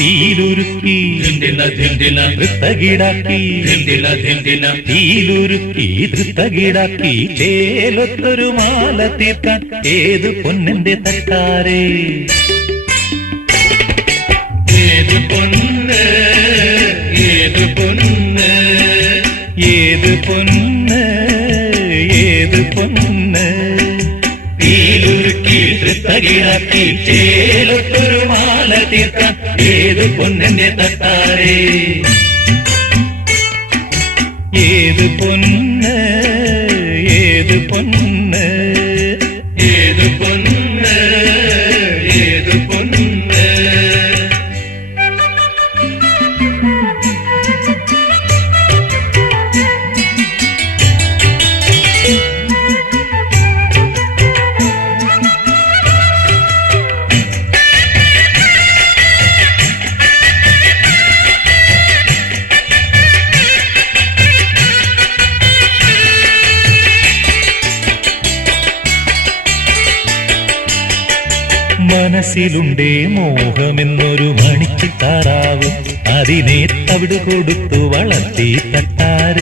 തീലുരുക്കി ധൃത്തകിടാക്കി തീലുരുക്കി ധൃത്തകിടാക്കി ചേലൊത്തൊരു മാല തീർക്കാൻ ഏത് പൊന്നിന്റെ തട്ടാരേ ഏത് പൊന്ന് ഏത് പൊന്ന് ഏത് പൊന്ന് ഏത് പൊന്ന് തീലുരുക്കി ധൃത്തകിടാക്കി ചേലൊത്തൊരു മാല തീർക്കാൻ ഏത് പൊന്നിന്റെ തട്ടാരേ ഏത് പൊന്ന് ഏത് പൊന്ന് ഏത് പൊന്ന് ഏത് പൊന്ന് മനസ്സിലുണ്ടേ മോഹമെന്നൊരു മണിച്ചിത്താറാവും അതിനെ തവിട് കൊടുത്തു വളർത്തി തട്ടാറ്